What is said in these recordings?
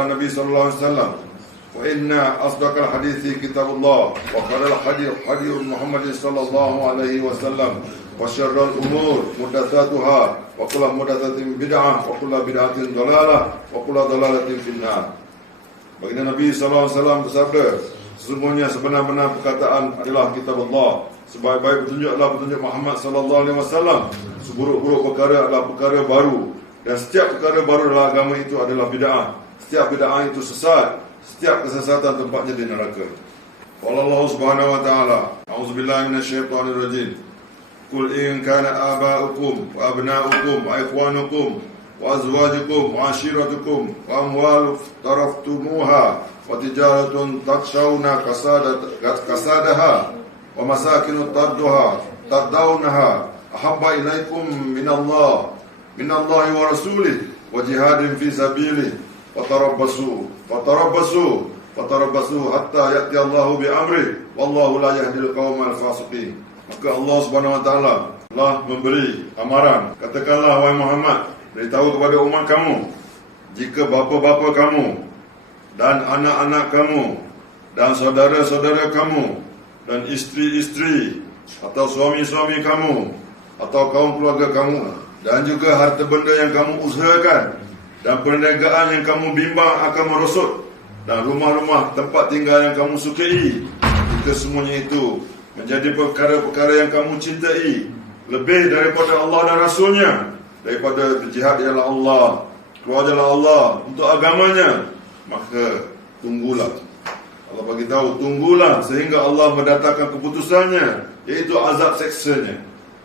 Nabi sallallahu alaihi wasallam, wa inna asdaqal hadithi kitabullah wa khairal hadi Muhammad sallallahu alaihi wasallam wa syarrul umur muhdatsatuha wa kullu muhdatsatin bid'ah wa kullu bid'atin dhalalah wa kullu dhalalatin finnar. Baginda Nabi sallallahu alaihi wasallam bersabda, sesungguhnya sebenar-benar perkataan adalah kitabullah, sebaik-baik petunjuk adalah petunjuk Muhammad sallallahu alaihi wasallam, seburuk-buruk perkara adalah perkara baru, dan setiap perkara baru dalam agama itu adalah bid'ah. Setiap bid'ah itu sesat, setiap kesesatan tempatnya di neraka. Allah Subhanahu wa taala, a'udzubillahi minasyaitonir rajim. Qul in kana aba'ukum wa abna'ukum wa ikhwanukum wa azwajukum wa ashiratukum wa amwal taraftumuha wa tijaratun takshawna kasadaha wa masakin tardawnaha ahabba ilaikum minallahi wa rasulih wa jihadin fi sabilih fatarabbasu hatta ya'ti Allahu bi amri wallahu la yahdil qaumal fasiqin. Maka Allah Subhanahu wa taala telah memberi amaran, katakanlah wahai Muhammad, beritahu kepada umat kamu, jika bapa-bapa kamu dan anak-anak kamu dan saudara-saudara kamu dan isteri-isteri atau suami-suami kamu atau kaum keluarga kamu dan juga harta benda yang kamu usahakan dan perniagaan yang kamu bimbang akan merosot dan rumah-rumah tempat tinggal yang kamu sukai, jika semuanya itu menjadi perkara-perkara yang kamu cintai lebih daripada Allah dan Rasulnya, daripada berjihad di jalan Allah, keluar jalan Allah untuk agamanya, maka tunggulah. Allah bagi tahu, tunggulah sehingga Allah mendatangkan keputusannya, iaitu azab seksanya,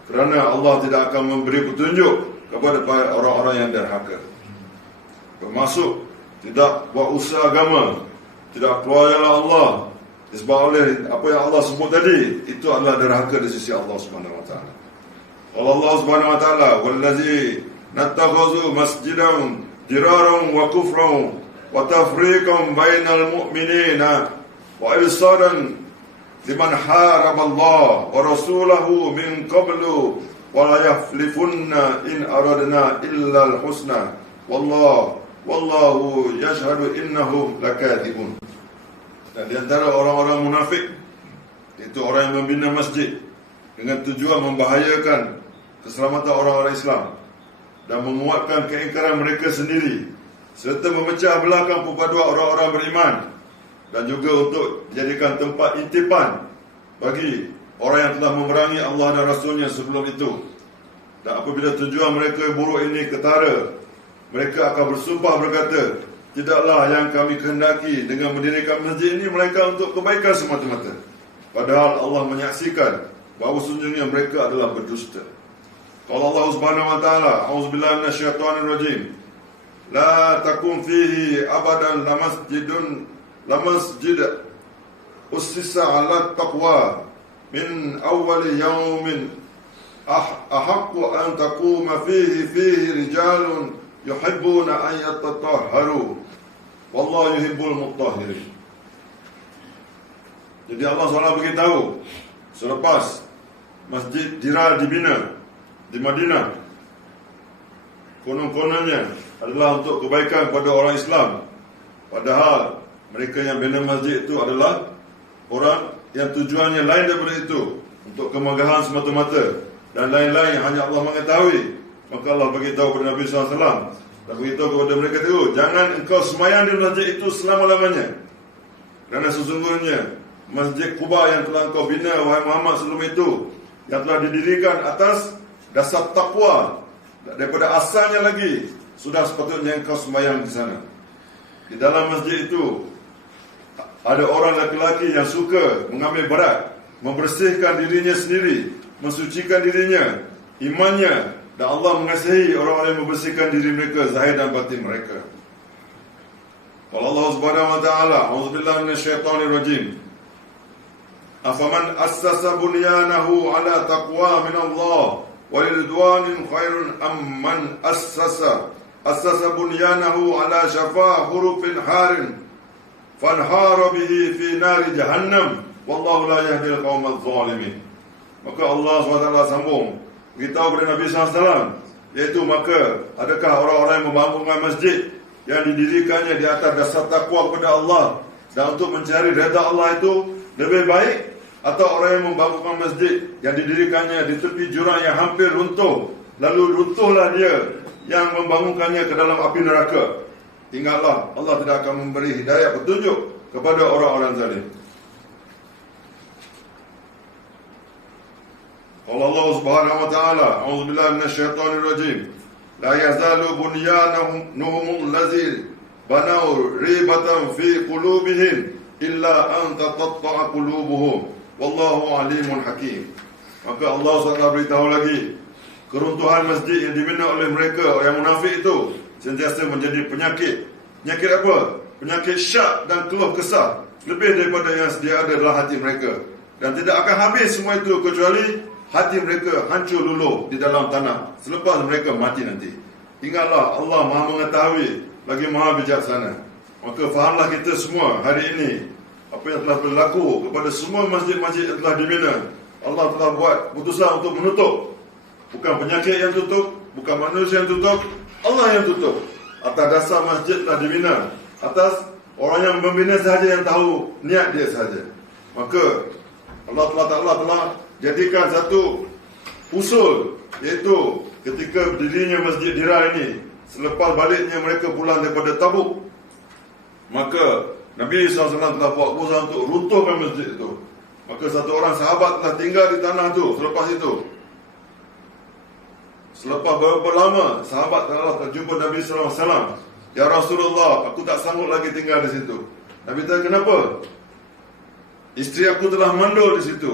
kerana Allah tidak akan memberi petunjuk kepada orang-orang yang derhaka. Termasuk tidak buat usaha agama, tidak keluar jalan Allah disebabkan oleh apa yang Allah sebut tadi, itu adalah derhaka di sisi Allah Subhanahu wa taala. Allah Subhanahu wa taala, wallazi nattakhazu masjidan diraran wa kufran wa tafriqan bainal mu'minina wa irsadan liman haraba Allah wa rasulahu min qablu wa la yahlifunna in aradna illa al-husna wallahu yashhadu innahum lakathibun. Dan di antara orang-orang munafik, itu orang yang membina masjid dengan tujuan membahayakan keselamatan orang-orang Islam dan menguatkan keingkaran mereka sendiri, serta memecah belahkan perpaduan orang-orang beriman, dan juga untuk dijadikan tempat intipan bagi orang yang telah memerangi Allah dan Rasulnya sebelum itu. Dan apabila tujuan mereka buruk ini ketara, mereka akan bersumpah berkata, tidaklah yang kami kehendaki dengan mendirikan masjid ini melainkan untuk kebaikan semata-mata. Padahal Allah menyaksikan bahawa sesungguhnya mereka adalah berdusta. Qala Allah Subhanahu wa taala, a'udzubillahi minasyaitonir rajim. La takum fihi abadan la masjid ussisa 'ala taqwa min awwali yawmin ahaqqu an taquma fihi rijalun yuhibbuna an yatatahharu wallahu yuhibbul mutahhirin. Jadi Allah SWT beritahu, selepas Masjid Dirar dibina di Madinah, konon-kononnya adalah untuk kebaikan kepada orang Islam, padahal mereka yang bina masjid itu adalah orang yang tujuannya lain daripada itu, untuk kemegahan semata-mata dan lain-lain yang hanya Allah mengetahui. Maka Allah beritahu kepada Nabi SAW dan beritahu kepada mereka itu, jangan engkau semayang di masjid itu selama-lamanya, kerana sesungguhnya Masjid Quba yang telah engkau bina, wahai Muhammad, sebelum itu, yang telah didirikan atas dasar takwa, daripada asalnya lagi, sudah sepatutnya engkau semayang di sana. Di dalam masjid itu ada orang laki-laki yang suka mengambil berat, membersihkan dirinya sendiri, mensucikan dirinya, imannya, dan Allah mengasihi orang-orang yang membersihkan diri mereka, zahir dan batin mereka. Qala Allah Subhanahu wa taala, a'udzubillahi minasyaitonir rajim. Afaman assasa bunyanahu ala taqwa min Allah wa ridwanin khairun amman assasa bunyanahu ala shafa hurufin harin fanhara bihi fi nari jahannam wallahu la yahdil qaumadh zalimin. Maka Allah SWT sambung beritahu kepada Nabi SAW, iaitu maka adakah orang-orang yang membangunkan masjid yang didirikannya di atas dasar takwa kepada Allah dan untuk mencari redha Allah itu lebih baik, atau orang yang membangunkan masjid yang didirikannya di tepi jurang yang hampir runtuh, lalu runtuhlah dia yang membangunkannya ke dalam api neraka? Ingatlah, Allah tidak akan memberi hidayah petunjuk kepada orang-orang zalim. Allah Subhanahu wa taala, a'udzubillahi minasyaitonir rajim. La yazalu bunyanuhum allazi banau ribatan fi qulubihim illa an taqatta'a qulubuhum wallahu alimun hakim. Maka Allah SWT beritahu lagi, keruntuhan masjid yang dibina oleh mereka yang munafik itu sentiasa menjadi penyakit. Penyakit apa? Penyakit syak dan keluh kesah lebih daripada yang sedia ada dalam hati mereka, dan tidak akan habis semua itu kecuali hati mereka hancur luluh di dalam tanah selepas mereka mati nanti. Ingatlah, Allah Maha mengetahui lagi Maha bijaksana. Maka fahamlah kita semua hari ini apa yang telah berlaku kepada semua masjid-masjid yang telah dibina. Allah telah buat putusan untuk menutup. Bukan penyakit yang tutup, bukan manusia yang tutup, Allah yang tutup. Atas dasar masjid telah dibina, atas orang yang membina sahaja yang tahu niat dia sahaja. Maka Allah telah jadikan satu usul, iaitu ketika berdirinya Masjid Dira ini selepas baliknya mereka pulang daripada Tabuk, maka Nabi SAW telah buat keputusan untuk runtuhkan masjid itu. Maka satu orang sahabat telah tinggal di tanah itu selepas itu. Selepas beberapa lama, sahabat telah terjumpa Nabi SAW. Ya Rasulullah, aku tak sanggup lagi tinggal di situ. Nabi tanya, kenapa? Isteri aku telah mandul di situ.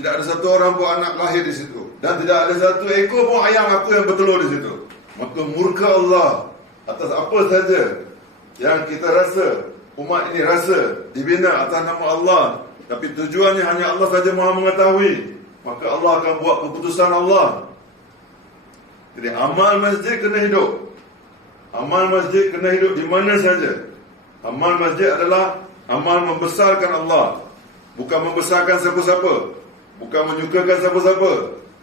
Tidak ada satu orang pun anak lahir di situ, dan tidak ada satu ekor pun ayam aku yang bertelur di situ. Maka murka Allah atas apa saja yang kita rasa, umat ini rasa dibina atas nama Allah, tapi tujuannya hanya Allah saja Maha mengetahui. Maka Allah akan buat keputusan Allah. Jadi amal masjid kena hidup. Amal masjid kena hidup di mana saja. Amal masjid adalah amal membesarkan Allah, bukan membesarkan siapa-siapa, bukan menyukakan siapa-siapa.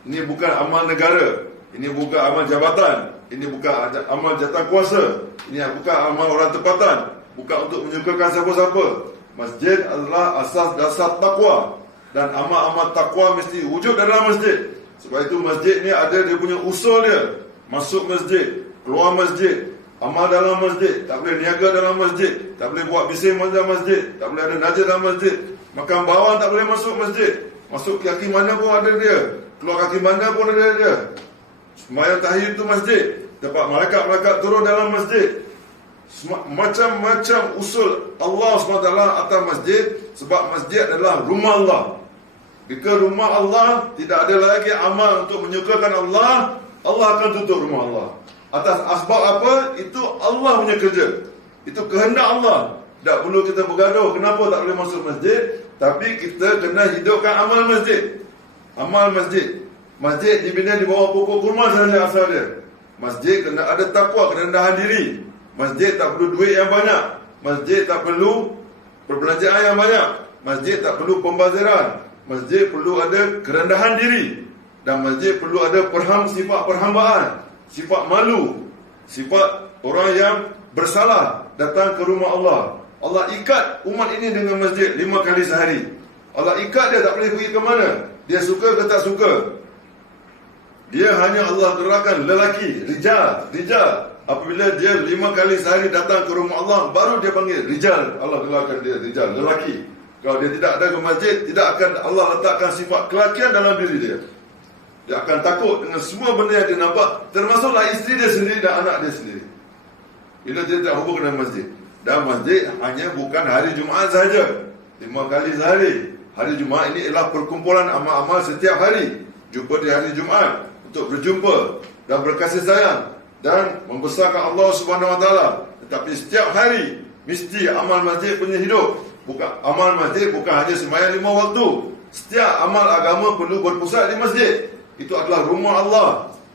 Ini bukan amal negara, ini bukan amal jabatan, ini bukan amal jatah kuasa, ini bukan amal orang tempatan, bukan untuk menyukakan siapa-siapa. Masjid adalah asas dasar takwa, dan amal-amal takwa mesti wujud dalam masjid. Sebab itu masjid ni ada dia punya usul dia. Masuk masjid, keluar masjid, amal dalam masjid, tak boleh niaga dalam masjid, tak boleh buat bising dalam masjid, tak boleh ada najis dalam masjid, makan bawang tak boleh masuk masjid. Masuk kaki mana pun ada dia, keluar kaki mana pun ada dia. Sembahyang tahiyat itu masjid, tempat malaikat-malaikat turun dalam masjid. Macam-macam usul Allah SWT atas masjid, sebab masjid adalah rumah Allah. Jika rumah Allah tidak ada lagi amal untuk menyukakan Allah, Allah akan tutup rumah Allah. Atas asbab apa? Itu Allah punya kerja, itu kehendak Allah. Tak perlu kita bergaduh kenapa tak boleh masuk masjid, tapi kita kena hidupkan amal masjid. Amal masjid, masjid dibina di bawah pokok kurma sahaja asal dia. Masjid kena ada takwa, kena rendahan diri. Masjid tak perlu duit yang banyak, masjid tak perlu perbelanjaan yang banyak, masjid tak perlu pembaziran. Masjid perlu ada kerendahan diri, dan masjid perlu ada sifat perhambaan, sifat malu, sifat orang yang bersalah datang ke rumah Allah. Allah ikat umat ini dengan masjid 5 kali sehari. Allah ikat dia, tak boleh pergi ke mana. Dia suka ke tak suka. Dia hanya Allah gerakkan lelaki, rijal. Apabila dia 5 kali sehari datang ke rumah Allah, baru dia panggil rijal. Allah gerakkan dia rijal, lelaki. Kalau dia tidak ada ke masjid, tidak akan Allah letakkan sifat kelakian dalam diri dia. Dia akan takut dengan semua benda yang dia nampak, termasuklah isteri dia sendiri dan anak dia sendiri, bila dia tidak hubung dengan masjid. Dan masjid hanya bukan hari Jumaat sahaja, 5 kali sehari. Hari Jumaat ini ialah perkumpulan amal-amal setiap hari. Jumpa di hari Jumaat untuk berjumpa dan berkasih sayang dan membesarkan Allah SWT. Tetapi setiap hari mesti amal masjid punya hidup. Bukan amal masjid bukan hanya sembahyang 5 waktu. Setiap amal agama perlu berpusat di masjid. Itu adalah rumah Allah.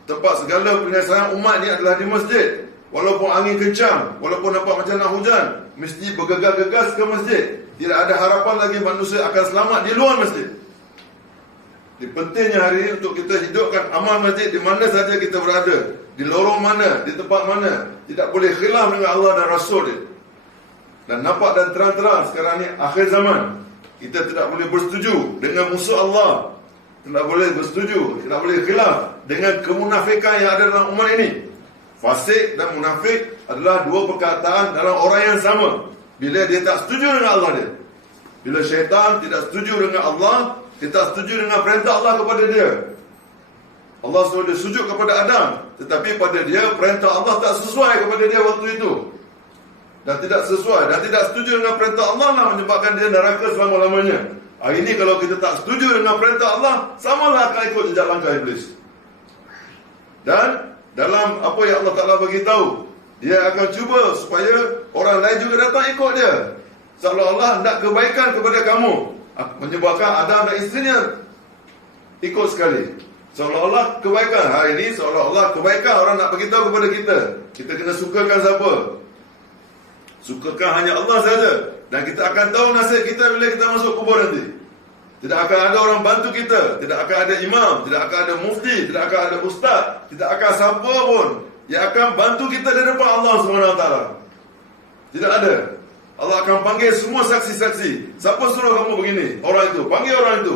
Tempat segala penyelesaian umat ni adalah di masjid. Walaupun angin kencang, walaupun nampak macam nak hujan, mesti bergegas-gegas ke masjid. Tidak ada harapan lagi manusia akan selamat di luar masjid. Pentingnya hari ini untuk kita hidupkan amal masjid di mana saja kita berada, di lorong mana, di tempat mana. Tidak boleh khilaf dengan Allah dan Rasul dia. Dan nampak dan terang-terang sekarang ni akhir zaman. Kita tidak boleh bersetuju dengan musuh Allah, tidak boleh bersetuju, tidak boleh khilaf dengan kemunafikan yang ada dalam umat ini. Fasik dan munafik adalah dua perkataan dalam orang yang sama. Bila dia tak setuju dengan Allah dia, bila syaitan tidak setuju dengan Allah, dia tak setuju dengan perintah Allah kepada dia. Allah suruh dia sujud kepada Adam, tetapi pada dia perintah Allah tak sesuai kepada dia waktu itu, dan tidak sesuai dan tidak setuju dengan perintah Allah lah menyebabkan dia neraka selama-lamanya. Hari ini kalau kita tak setuju dengan perintah Allah, samalah akan ikut jejak langkah iblis. Dan dalam apa yang Allah Ta'ala beritahu, dia akan cuba supaya orang lain juga datang ikut dia, seolah-olah hendak kebaikan kepada kamu, menyebabkan Adam dan isterinya ikut sekali. Seolah-olah kebaikan. Hari ini seolah-olah kebaikan orang nak beritahu kepada kita. Kita kena sukakan siapa? Sukakan hanya Allah saja. Dan kita akan tahu nasib kita bila kita masuk kubur nanti. Tidak akan ada orang bantu kita, tidak akan ada imam, tidak akan ada mufti, tidak akan ada ustaz, tidak akan siapa pun yang akan bantu kita di depan Allah SWT. Tidak ada. Allah akan panggil semua saksi-saksi. Siapa suruh kamu begini? Orang itu, panggil orang itu.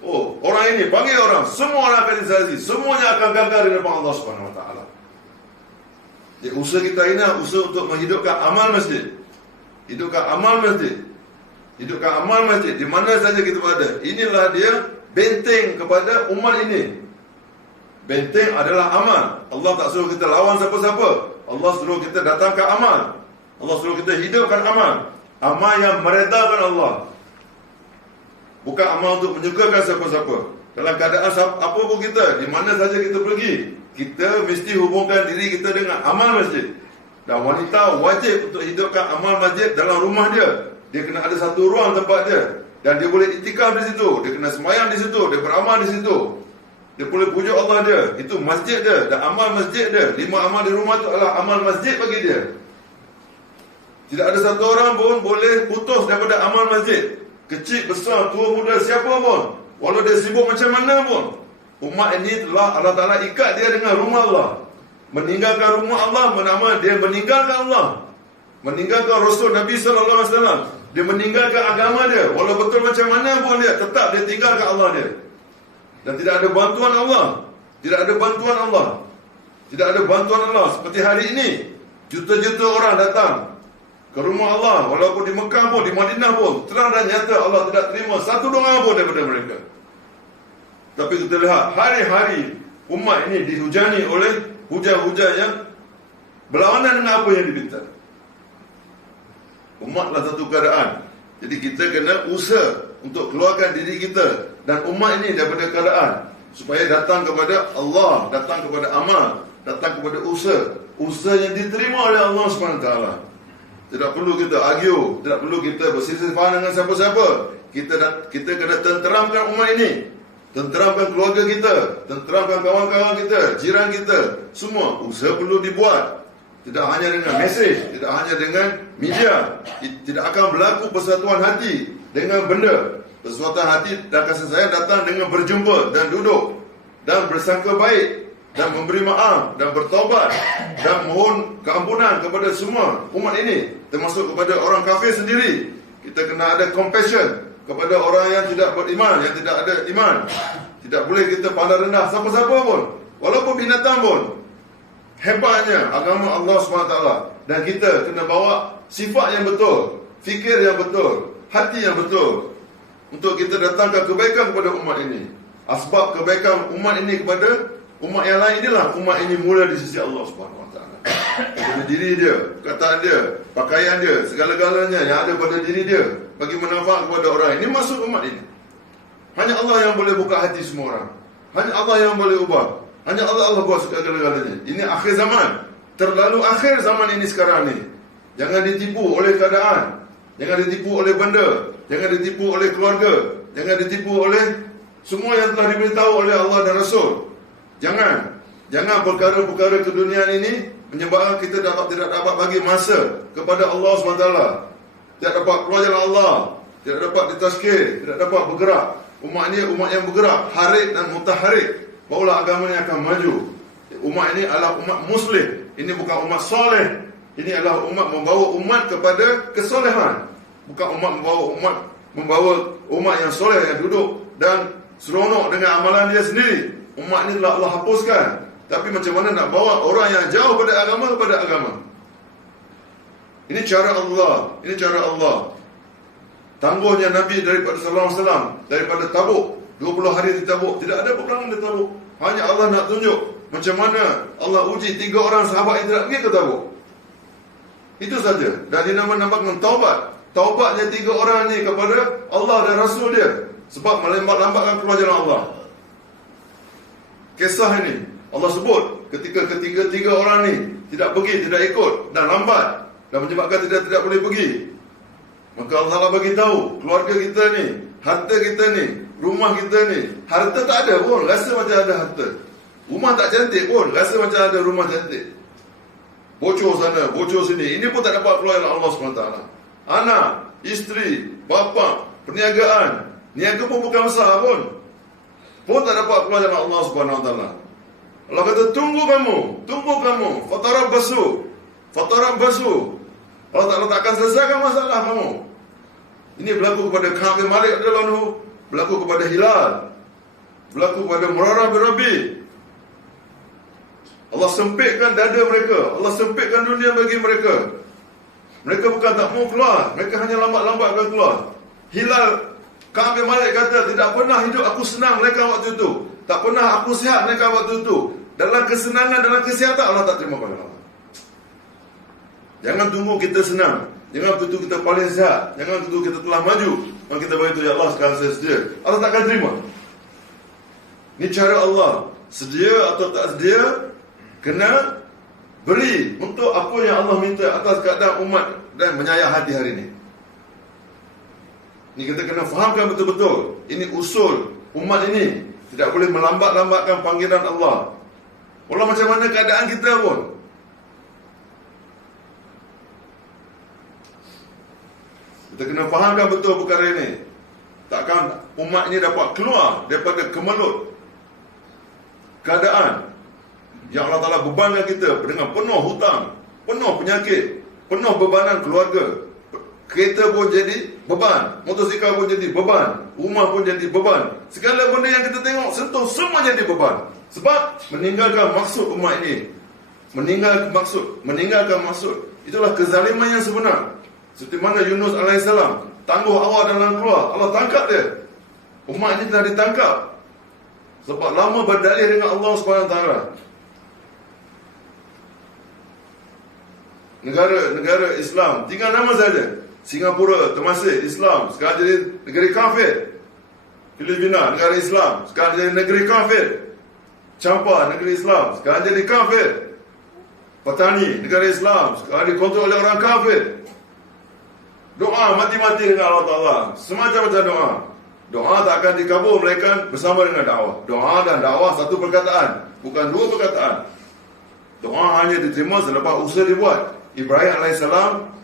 Oh, orang ini, panggil orang. Semua orang akan disaksi. Semuanya akan gagal di depan Allah SWT. Jadi usaha kita ini usaha untuk menghidupkan amal masjid. Hidupkan amal masjid. Hidupkan amal masjid di mana saja kita berada. Inilah dia benteng kepada umat ini. Benteng adalah amal. Allah tak suruh kita lawan siapa-siapa. Allah suruh kita datangkan amal. Allah suruh kita hidupkan amal. Amal yang meredakan Allah. Bukan amal untuk menyukakan siapa-siapa. Dalam keadaan apa pun kita, di mana saja kita pergi, kita mesti hubungkan diri kita dengan amal masjid. Dan wanita wajib untuk hidupkan amal masjid dalam rumah dia. Dia kena ada satu ruang tempat dia, dan dia boleh iktikaf di situ, dia kena sembahyang di situ, dia beramal di situ, dia boleh pujuk Allah dia. Itu masjid dia dan amal masjid dia. 5 amal di rumah itu adalah amal masjid bagi dia. Tidak ada satu orang pun boleh putus daripada amal masjid. Kecil, besar, tua, muda, siapa pun, walau dia sibuk macam mana pun, umat ini telah Allah Ta'ala ikat dia dengan rumah Allah. Meninggalkan rumah Allah bernama dia meninggalkan Allah, meninggalkan Rasul Nabi SAW. Dia meninggalkan agama dia. Walau betul macam mana pun dia, tetap dia tinggalkan Allah dia. Dan tidak ada bantuan Allah. Tidak ada bantuan Allah. Tidak ada bantuan Allah. Seperti hari ini, juta-juta orang datang ke rumah Allah. Walaupun di Mekah pun, di Madinah pun, terang dan nyata Allah tidak terima satu doa pun daripada mereka. Tapi kita lihat, hari-hari umat ini dihujani oleh hujan-hujan yang berlawanan dengan apa yang diminta. Umatlah satu keadaan. Jadi kita kena usaha untuk keluarkan diri kita dan umat ini daripada keadaan, supaya datang kepada Allah, datang kepada amal, datang kepada usaha. Usaha yang diterima oleh Allah SWT. Tidak perlu kita argue, tidak perlu kita bersisih-sisih dengan siapa-siapa. Kita kena tenteramkan umat ini, tenteramkan keluarga kita, tenteramkan kawan-kawan kita, jiran kita. Semua usaha perlu dibuat. Tidak hanya dengan mesej, tidak hanya dengan media. Tidak akan berlaku persatuan hati dengan benda. Persatuan hati dan kasih sayang datang dengan berjumpa dan duduk dan bersangka baik dan memberi maaf dan bertaubat dan mohon keampunan kepada semua umat ini, termasuk kepada orang kafir sendiri. Kita kena ada compassion kepada orang yang tidak beriman, yang tidak ada iman. Tidak boleh kita pandang rendah siapa-siapa pun, walaupun binatang pun. Hebatnya agama Allah SWT. Dan kita kena bawa sifat yang betul, fikir yang betul, hati yang betul, untuk kita datangkan kebaikan kepada umat ini. Asbab kebaikan umat ini kepada umat yang lain inilah umat ini mula di sisi Allah SWT. Pada diri dia, perkataan dia, pakaian dia, segala-galanya yang ada pada diri dia, bagi manfaat kepada orang ini, masuk umat ini. Hanya Allah yang boleh buka hati semua orang. Hanya Allah yang boleh ubah. Hanya Allah buat segala-galanya. Ini akhir zaman. Terlalu akhir zaman ini sekarang ni. Jangan ditipu oleh keadaan. Jangan ditipu oleh benda. Jangan ditipu oleh keluarga. Jangan ditipu oleh semua yang telah diberitahu oleh Allah dan Rasul. Jangan perkara-perkara keduniaan ini menyebabkan kita tidak dapat bagi masa kepada Allah SWT. Tidak dapat keluar jalan Allah. Tidak dapat ditazkir. Tidak dapat bergerak. Umat ini umat yang bergerak, harik dan mutaharik, barulah agama ini akan maju. Umat ini adalah umat muslim. Ini bukan umat soleh. Ini adalah umat membawa umat kepada kesolehan. Bukan umat membawa umat yang soleh, yang duduk dan seronok dengan amalan dia sendiri. Umat ini telah Allah hapuskan. Tapi macam mana nak bawa orang yang jauh pada agama kepada agama? Ini cara Allah. Ini cara Allah. Tangguhnya Nabi daripada sallallahu alaihi wasallam, daripada Tabuk, 20 hari di Tabuk, tidak ada peperangan di Tabuk. Hanya Allah nak tunjuk macam mana Allah uji 3 orang sahabat yang tidak pergi ke Tabuk. Itu saja. Dan dinamakan taubat. Taubatnya 3 orang ni kepada Allah dan Rasul dia, sebab melambat-lambatkan keluar jalan Allah. Kisah ini Allah sebut ketika ketiga-tiga orang ni tidak pergi, tidak ikut dan lambat, dan menyebabkan tidak boleh pergi. Maka Allah bagi tahu, keluarga kita ni, harta kita ni, rumah kita ni, harta tak ada pun, rasa macam ada harta. Rumah tak cantik pun, rasa macam ada rumah cantik. Bocor sana, bocor sini, ini pun tak dapat keluar oleh Allah SWT. Anak, isteri, bapa, perniagaan, niaga pun bukan besar pun tak dapat keluar oleh Allah SWT. Allah kata, tunggu kamu, fatarabbasu. Allah Ta'ala tak akan selesaikan masalah kamu. Ini berlaku kepada Ka'ab bin Malik radhiyallahu anhu, berlaku kepada Hilal, berlaku kepada Murarah bin Rabi. Allah sempitkan dada mereka, Allah sempitkan dunia bagi mereka. Mereka bukan tak mau keluar, mereka hanya lambat-lambat akan keluar. Hilal, Ka'ab bin Malik kata, tidak pernah hidup aku senang mereka waktu itu, tak pernah aku sihat mereka waktu itu. Dalam kesenangan, dalam kesihatan, Allah tak terima pada Allah. Jangan tunggu kita senang, jangan tunggu kita paling sihat, jangan tunggu kita telah maju, maka kita beritahu, ya Allah sekarang saya sedia. Allah tak akan terima. Ini cara Allah. Sedia atau tak sedia, kena beri untuk apa yang Allah minta atas keadaan umat dan menyayat hati hari ini. Ini kita kena fahamkan betul-betul. Ini usul umat ini. Tidak boleh melambat-lambatkan panggilan Allah. Walau macam mana keadaan kita pun. Kita kena fahamkan betul perkara ini. Takkan umat ini dapat keluar daripada kemelut keadaan yang Allah Ta'ala bebankan kita dengan penuh hutang, penuh penyakit, penuh bebanan keluarga. Kereta pun jadi beban, motosikal pun jadi beban, rumah pun jadi beban. Segala benda yang kita tengok, sentuh, semua jadi beban. Sebab meninggalkan maksud umat ini. Meninggalkan maksud. Itulah kezaliman yang sebenar. Seperti mana Yunus AS tangguh awal dalam keluar, Allah tangkap dia. Umat ini telah ditangkap sebab lama berdalih dengan Allah SWT. Negara Islam tinggal nama saja. Singapura termasuk Islam, sekarang jadi negeri kafir. Filipina negara Islam, sekarang jadi negeri kafir. Champa negeri Islam, sekarang jadi kafir. Patani negara Islam, sekarang dikontrol oleh orang kafir. Doa mati-mati dengan Allah Ta'ala, semacam-macam doa. Doa tak akan dikabul melainkan bersama dengan dakwah. Doa dan dakwah satu perkataan, bukan dua perkataan. Doa hanya diterima selepas usaha dibuat. Ibrahim AS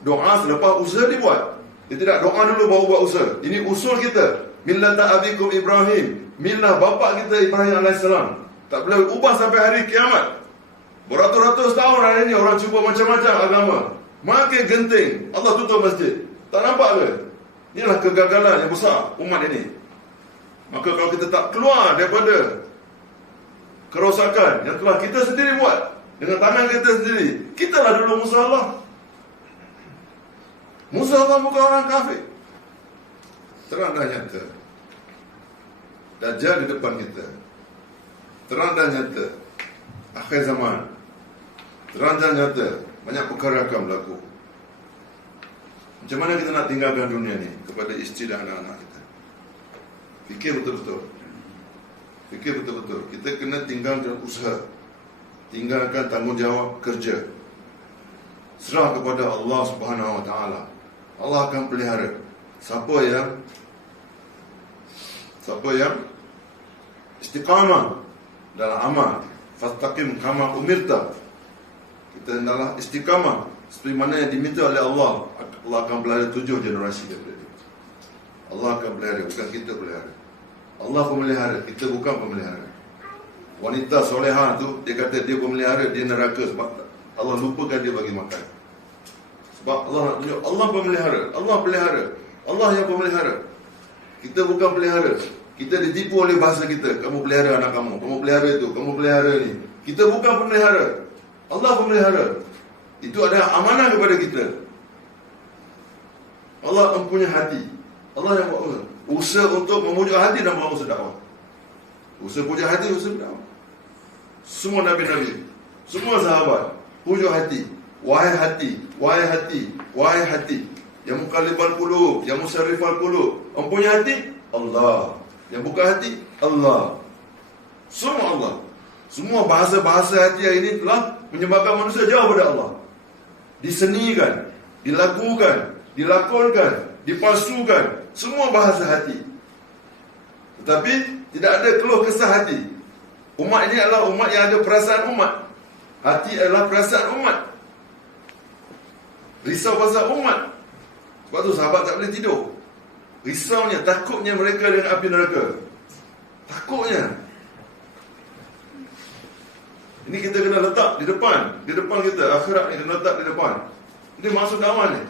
doa selepas usaha dibuat. Dia tidak doa dulu baru buat usaha. Ini usul kita. Millata abikum Ibrahim, millah bapa kita Ibrahim AS. Tak boleh ubah sampai hari kiamat. Beratus-ratus tahun hari ini orang cuba macam-macam agama. Makin genting, Allah tutup masjid. Tak nampak ke? Inilah kegagalan yang besar umat ini. Maka kalau kita tak keluar daripada kerosakan yang telah kita sendiri buat dengan tangan kita sendiri, kitalah dulu musuh Allah. Musuh Allah bukan orang kafir. Terang dan nyata. Dajjal di depan kita. Terang dan nyata. Akhir zaman. Terang dan nyata. Banyak perkara akan berlaku. Macam mana kita nak tinggalkan dunia ni kepada isteri dan anak-anak kita? Fikir betul-betul. Kita kena tinggalkan usaha, tinggalkan tanggungjawab kerja, serah kepada Allah Subhanahu Wa Taala. Allah akan pelihara. Siapa yang istiqamah dalam amal, fastaqim kama umirta. Kita hendaklah istiqamah seperti mana yang diminta oleh Allah. Allah akan pelihara 7 generasi daripada itu. Allah akan pelihara, bukan kita pelihara. Allah pemelihara, kita bukan pemelihara. Wanita solehah tu, dia kata dia pemelihara, dia neraka sebab Allah lupakan dia bagi makan. Sebab Allah nak tunjuk, Allah pemelihara, Allah pelihara, Allah yang pemelihara. Kita bukan pelihara. Kita ditipu oleh bahasa kita. Kamu pelihara anak kamu, kamu pelihara itu, kamu pelihara ni. Kita bukan pemelihara, Allah pemelihara. Itu adalah amanah kepada kita. Allah mempunyai hati. Allah yang buat usaha untuk memujuk hati dan buat usaha dakwah. Usaha pujuk hati, usaha dakwah. Semua Nabi-Nabi, semua sahabat pujuk hati. Wahai hati, wahai hati, wahai hati, yang muqallibal qulub, yang musarrifal qulub. Mempunyai hati Allah, yang buka hati Allah. Semua Allah. Semua bahasa-bahasa hati ini telah menyebabkan manusia jauh pada Allah. Disenikan, dilakukan, dilakonkan, dipalsukan, semua bahasa hati. Tetapi tidak ada keluh kesah hati. Umat ini adalah umat yang ada perasaan umat. Hati adalah perasaan umat. Risau pasal umat. Sebab tu sahabat tak boleh tidur. Risaunya, takutnya mereka dengan api neraka. Takutnya. Ini kita kena letak di depan. Di depan kita, akhirat ni kena letak di depan. Ini maksud dakwah ni.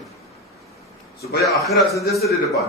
Supaya akhirat sentiasa di depan.